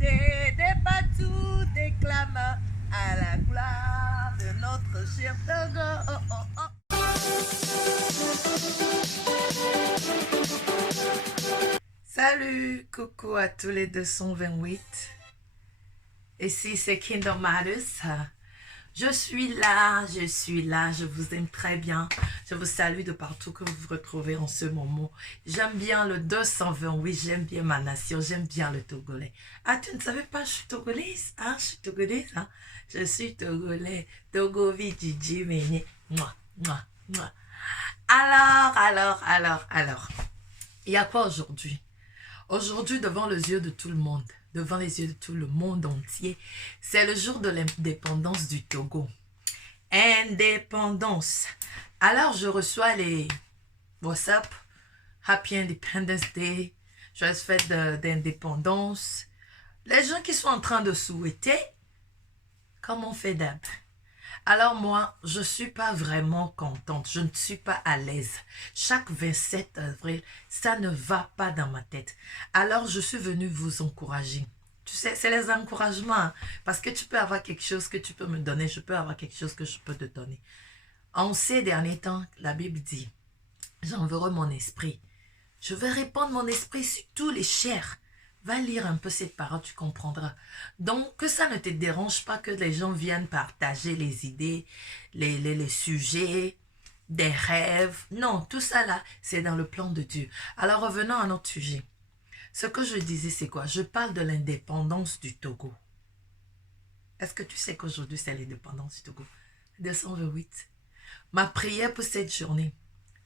beauté des partout déclame à la gloire de notre cher Togo. Oh, oh, oh. Salut, coucou à tous les 228. Ici c'est Kingdom Matters. Je suis là, je vous aime très bien. Je vous salue de partout que vous vous retrouvez en ce moment. J'aime bien le 228, j'aime bien ma nation, j'aime bien le Togolais. Ah, tu ne savais pas, je suis Togolaise, hein? Je suis Togolaise, hein? Je suis Togolais, Togovi, Gigi, Méné. Moi. Alors. Il y a quoi aujourd'hui? Aujourd'hui, devant les yeux de tout le monde, devant les yeux de tout le monde entier, c'est le jour de l'indépendance du Togo. Indépendance. Alors, je reçois les WhatsApp, Happy Independence Day, joyeuse fête d'indépendance. Les gens qui sont en train de souhaiter, comme on fait d'hab. Alors moi, je ne suis pas vraiment contente, je ne suis pas à l'aise. Chaque 27 avril, ça ne va pas dans ma tête. Alors je suis venue vous encourager. Tu sais, c'est les encouragements, hein, parce que tu peux avoir quelque chose que tu peux me donner, je peux avoir quelque chose que je peux te donner. En ces derniers temps, la Bible dit, j'enverrai mon esprit. Je vais répandre mon esprit sur tous les chairs. Va lire un peu cette parole, tu comprendras. Donc, que ça ne te dérange pas que les gens viennent partager les idées, les sujets, des rêves. Non, tout ça là, c'est dans le plan de Dieu. Alors, revenons à notre sujet. Ce que je disais, c'est quoi? Je parle de l'indépendance du Togo. Est-ce que tu sais qu'aujourd'hui, c'est l'indépendance du Togo? 228. Ma prière pour cette journée,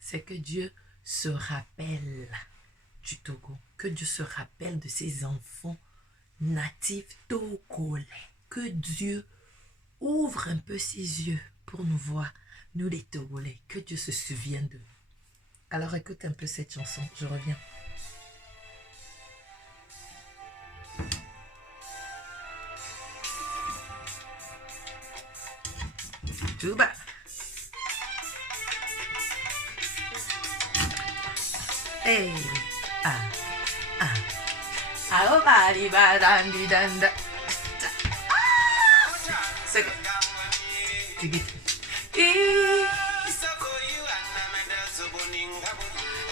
c'est que Dieu se rappelle du Togo, que Dieu se rappelle de ses enfants natifs togolais, que Dieu ouvre un peu ses yeux pour nous voir, nous les Togolais, que Dieu se souvienne de nous. Alors écoute un peu cette chanson, je reviens. Tout bas. Hey.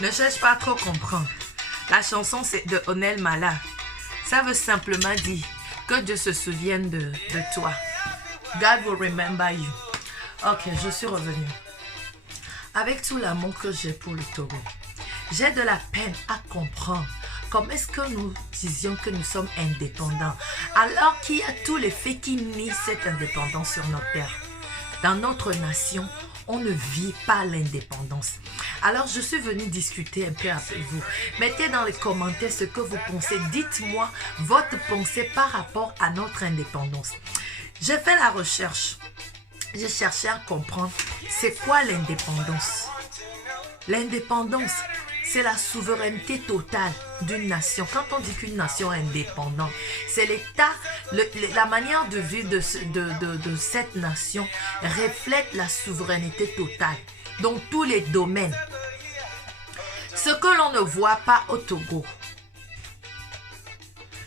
Ne cherche pas à trop comprendre. La chanson c'est de Onel Mala. Ça veut simplement dire que Dieu se souvienne de toi. God will remember you. Ok, je suis revenue. Avec tout l'amour que j'ai pour le Togo, j'ai de la peine à comprendre comment est-ce que nous disions que nous sommes indépendants alors qu'il y a tous les faits qui nient cette indépendance sur notre terre. Dans notre nation, on ne vit pas l'indépendance. Alors je suis venue discuter un peu avec vous. Mettez dans les commentaires ce que vous pensez. Dites-moi votre pensée par rapport à notre indépendance. J'ai fait la recherche. J'ai cherché à comprendre c'est quoi l'indépendance. L'indépendance, c'est la souveraineté totale d'une nation. Quand on dit qu'une nation est indépendante, c'est l'état, la manière de vivre de cette nation reflète la souveraineté totale dans tous les domaines. Ce que l'on ne voit pas au Togo,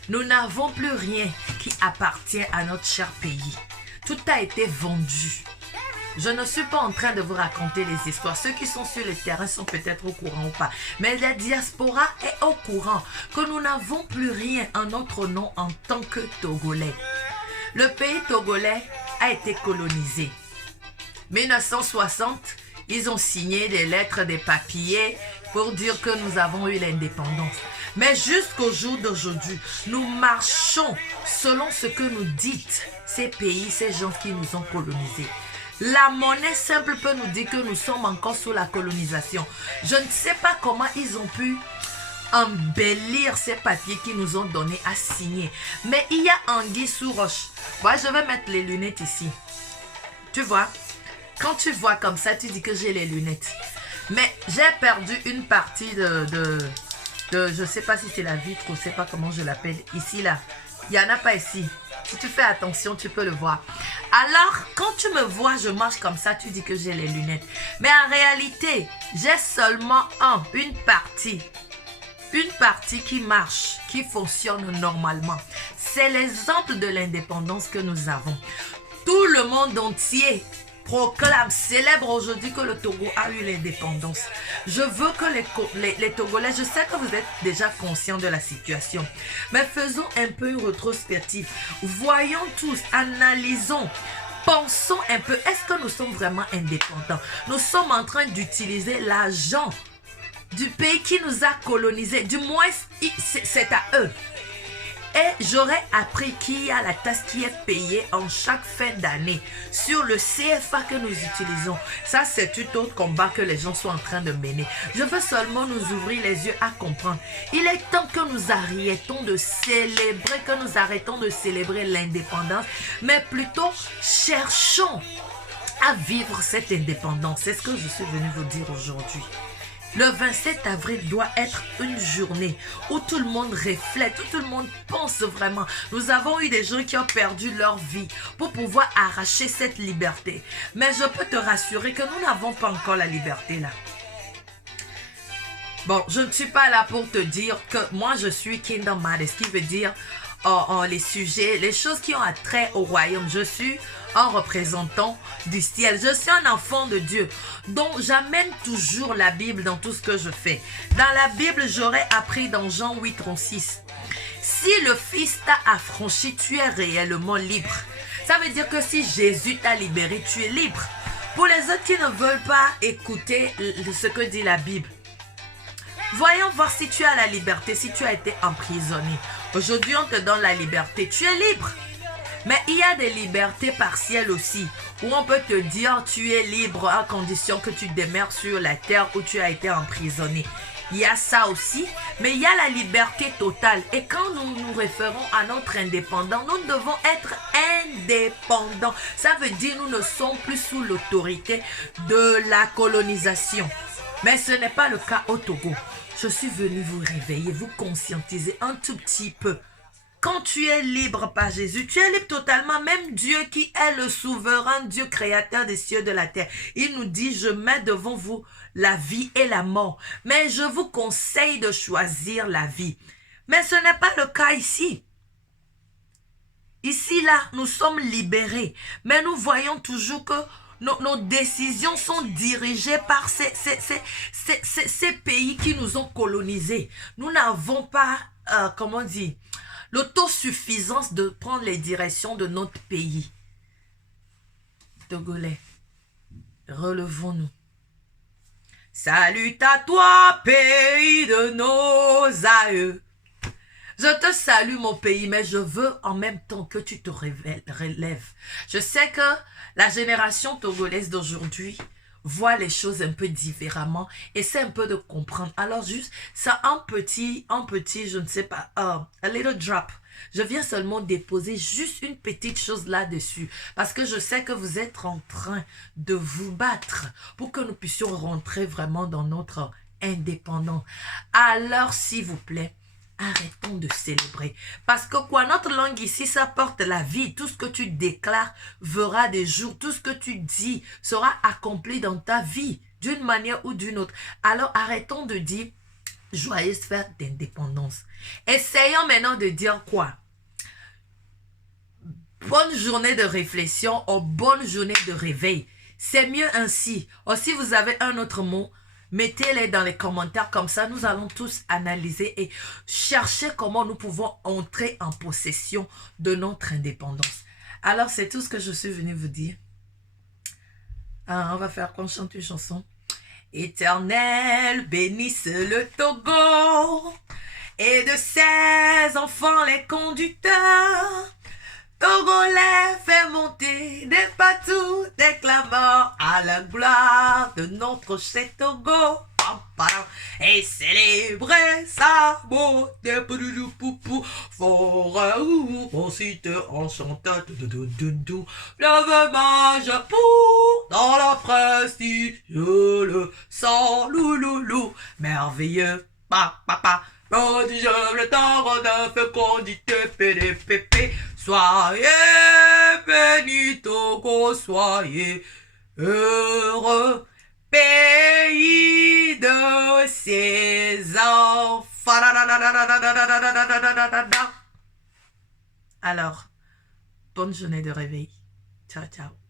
nous n'avons plus rien qui appartient à notre cher pays. Tout a été vendu. Je ne suis pas en train de vous raconter les histoires. Ceux qui sont sur le terrain sont peut-être au courant ou pas. Mais la diaspora est au courant que nous n'avons plus rien en notre nom en tant que Togolais. Le pays togolais a été colonisé. 1960, ils ont signé des lettres, des papiers pour dire que nous avons eu l'indépendance. Mais jusqu'au jour d'aujourd'hui, nous marchons selon ce que nous dites ces pays, ces gens qui nous ont colonisés. La monnaie simple peut nous dire que nous sommes encore sous la colonisation. Je ne sais pas comment ils ont pu embellir ces papiers qu'ils nous ont donnés à signer. Mais il y a anguille sous roche. Voilà, je vais mettre les lunettes ici. Tu vois, quand tu vois comme ça, tu dis que j'ai les lunettes. Mais j'ai perdu une partie de je ne sais pas si c'est la vitre ou je ne sais pas comment je l'appelle. Ici, là. Il n'y en a pas ici. Si tu fais attention, tu peux le voir. Alors, quand tu me vois, je marche comme ça, tu dis que j'ai les lunettes. Mais en réalité, j'ai seulement une partie une partie qui marche, qui fonctionne normalement. C'est l'exemple de l'indépendance que nous avons. Tout le monde entier proclame, célèbre aujourd'hui que le Togo a eu l'indépendance. Je veux que les Togolais, je sais que vous êtes déjà conscients de la situation, mais faisons un peu une rétrospective. Voyons tous, analysons, pensons un peu, est-ce que nous sommes vraiment indépendants? Nous sommes en train d'utiliser l'argent du pays qui nous a colonisés, du moins c'est à eux. Et j'aurais appris qu'il y a la taxe qui est payée en chaque fin d'année sur le CFA que nous utilisons. Ça, c'est tout autre combat que les gens sont en train de mener. Je veux seulement nous ouvrir les yeux à comprendre. Il est temps que nous arrêtons de célébrer l'indépendance, mais plutôt cherchons à vivre cette indépendance. C'est ce que je suis venu vous dire aujourd'hui. Le 27 avril doit être une journée où tout le monde reflète, où tout le monde pense vraiment. Nous avons eu des gens qui ont perdu leur vie pour pouvoir arracher cette liberté. Mais je peux te rassurer que nous n'avons pas encore la liberté là. Bon, je ne suis pas là pour te dire que moi je suis Kingdom Mad, ce qui veut dire les sujets, les choses qui ont attrait au royaume. Je suis un représentant du ciel. Je suis un enfant de Dieu. Donc, j'amène toujours la Bible dans tout ce que je fais. Dans la Bible, j'aurais appris dans Jean 8, 36. Si le Fils t'a affranchi, tu es réellement libre. Ça veut dire que si Jésus t'a libéré, tu es libre. Pour les autres qui ne veulent pas écouter ce que dit la Bible, voyons voir si tu as la liberté, si tu as été emprisonné. Aujourd'hui, on te donne la liberté. Tu es libre. Mais il y a des libertés partielles aussi, où on peut te dire tu es libre à condition que tu demeures sur la terre où tu as été emprisonné. Il y a ça aussi, mais il y a la liberté totale. Et quand nous nous référons à notre indépendance, nous devons être indépendants. Ça veut dire nous ne sommes plus sous l'autorité de la colonisation. Mais ce n'est pas le cas au Togo. Je suis venu vous réveiller, vous conscientiser un tout petit peu. Quand tu es libre par Jésus, tu es libre totalement. Même Dieu qui est le souverain Dieu créateur des cieux et de la terre. Il nous dit, je mets devant vous la vie et la mort. Mais je vous conseille de choisir la vie. Mais ce n'est pas le cas ici. Ici, là, nous sommes libérés. Mais nous voyons toujours que nos décisions sont dirigées par ces pays qui nous ont colonisés. Nous n'avons pas, comment dire, l'autosuffisance de prendre les directions de notre pays. Togolais, relevons-nous. Salut à toi, pays de nos aïeux. Je te salue mon pays, mais je veux en même temps que tu te relèves. Je sais que la génération togolaise d'aujourd'hui voit les choses un peu différemment, essaie un peu de comprendre. Alors juste, ça un petit, je ne sais pas, a little drop. Je viens seulement déposer juste une petite chose là-dessus, parce que je sais que vous êtes en train de vous battre pour que nous puissions rentrer vraiment dans notre indépendance. Alors, s'il vous plaît, arrêtons de célébrer. Parce que quoi, notre langue ici, ça porte la vie. Tout ce que tu déclares verra des jours. Tout ce que tu dis sera accompli dans ta vie, d'une manière ou d'une autre. Alors, arrêtons de dire joyeuse fête d'indépendance. Essayons maintenant de dire quoi? Bonne journée de réflexion ou bonne journée de réveil. C'est mieux ainsi. Ou si vous avez un autre mot, mettez-les dans les commentaires, comme ça nous allons tous analyser et chercher comment nous pouvons entrer en possession de notre indépendance. Alors c'est tout ce que je suis venu vous dire. On va faire qu'on chante une chanson. Éternel, bénisse le Togo et de ses enfants les conducteurs. Togolais, fait monter des patous, des clameurs à la gloire de notre cher Togo. Et célébrer sa beauté, fort on cite enchanteur, le mage pour dans la prestige, le sang louloulou, merveilleux, papa. Prodige le temps de fécondité, PDPP. Soyez bénis, Togo, soyez heureux, pays de ses enfants. Alors, bonne journée de réveil. Ciao, ciao.